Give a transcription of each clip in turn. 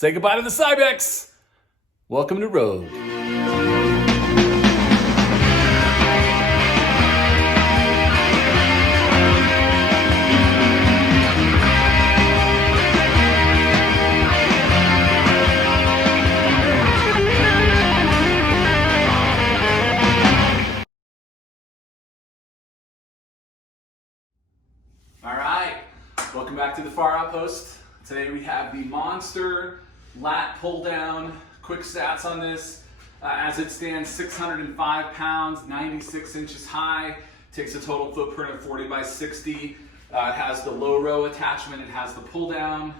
Say goodbye to the Cybex. Welcome to Road. All right, welcome back to the Far Outpost. Today we have the Monster Lat Pull Down. Quick stats on this. As it stands, 605 pounds, 96 inches high. Takes a total footprint of 40 by 60. It has the low row attachment. It has the pull down,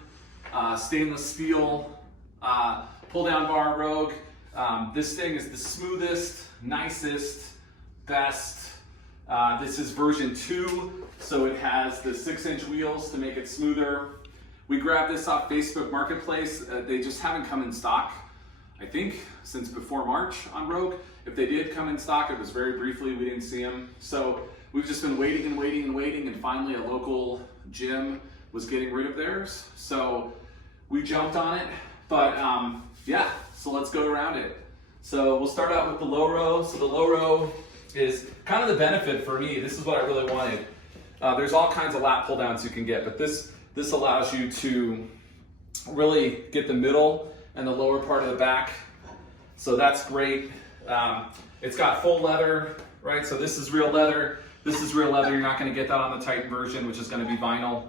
stainless steel pull down bar Rogue. This thing is the smoothest, nicest, best. This is version 2, so it has the 6-inch wheels to make it smoother. We grabbed this off Facebook Marketplace. They just haven't come in stock, I think, since before March on Rogue. If they did come in stock, it was very briefly. We didn't see them. So we've just been waiting and waiting and waiting, and finally a local gym was getting rid of theirs. So we jumped on it, but yeah, so let's go around it. So we'll start out with the low row. So the low row is kind of the benefit for me. This is what I really wanted. There's all kinds of lat pull downs you can get, but this allows you to really get the middle and the lower part of the back. So that's great. It's got full leather, right? So this is real leather. This is real leather. You're not going to get that on the Titan version, which is going to be vinyl.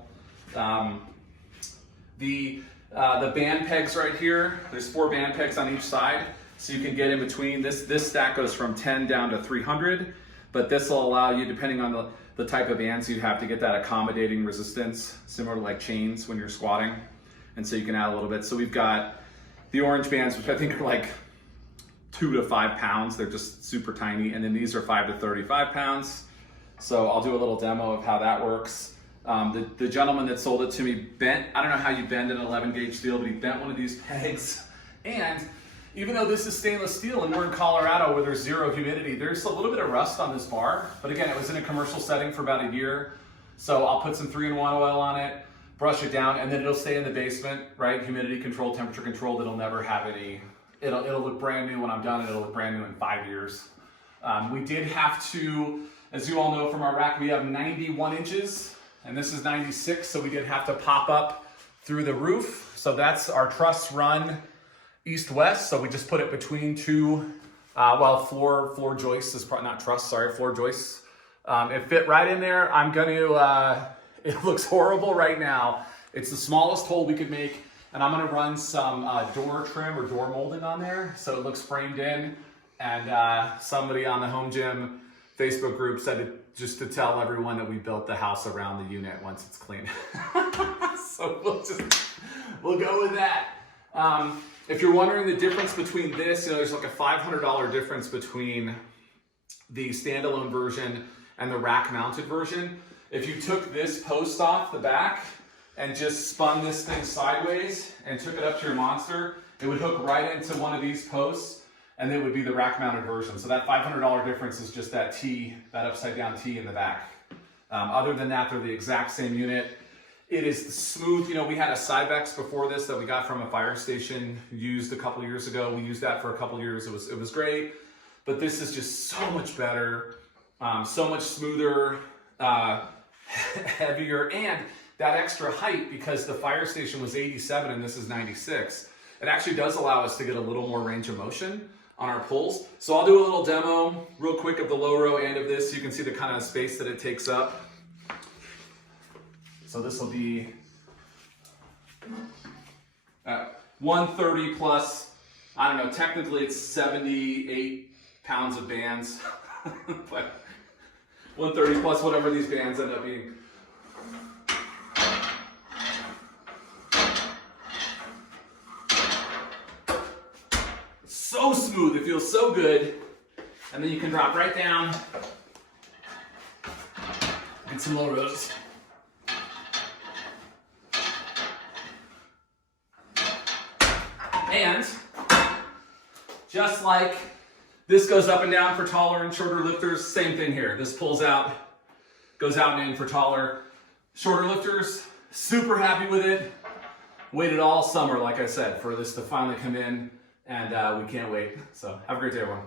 The band pegs right here, there's 4 band pegs on each side. So you can get in between. This stack goes from 10 down to 300, but this will allow you, depending on the type of bands you have, to get that accommodating resistance, similar to like chains when you're squatting. And so you can add a little bit. So we've got the orange bands, which I think are like 2 to 5 pounds. They're just super tiny. And then these are 5 to 35 pounds. So I'll do a little demo of how that works. The gentleman that sold it to me bent, I don't know how you bend an 11 gauge steel, but he bent one of these pegs. And even though this is stainless steel and we're in Colorado where there's 0 humidity, there's a little bit of rust on this bar. But again, it was in a commercial setting for about a year. So I'll put some 3-in-1 oil on it, brush it down, and then it'll stay in the basement, right? Humidity controlled, temperature controlled. It'll never have any, it'll look brand new when I'm done, and it'll look brand new in 5 years. We did have to, as you all know from our rack, we have 91 inches and this is 96. So we did have to pop up through the roof. So that's our truss run east-west, so we just put it between 2, floor joists is probably not truss, sorry, floor joists. It fit right in there. I'm gonna, it looks horrible right now. It's the smallest hole we could make, and I'm gonna run some door trim or door molding on there, so it looks framed in. And somebody on the Home Gym Facebook group said just to tell everyone that we built the house around the unit once it's clean. So we'll go with that. If you're wondering the difference between this, there's like a $500 difference between the standalone version and the rack mounted version. If you took this post off the back and just spun this thing sideways and took it up to your Monster, it would hook right into one of these posts and it would be the rack mounted version. So that $500 difference is just that T, that upside down T in the back. Other than that, they're the exact same unit. It is smooth. We had a Cybex before this that we got from a fire station, used a couple years ago. We used that for a couple years. It was great, but this is just so much better, so much smoother, heavier, and that extra height, because the fire station was 87 and this is 96. It actually does allow us to get a little more range of motion on our pulls. So I'll do a little demo real quick of the low row and of this, so you can see the kind of space that it takes up. So this will be 130 plus, I don't know, technically it's 78 pounds of bands, but 130 plus whatever these bands end up being. So smooth, it feels so good. And then you can drop right down and some low rows. And just like this goes up and down for taller and shorter lifters, same thing here. This pulls out, goes out and in for taller, shorter lifters. Super happy with it. waited all summer, like I said, for this to finally come in, and we can't wait. So have a great day, everyone.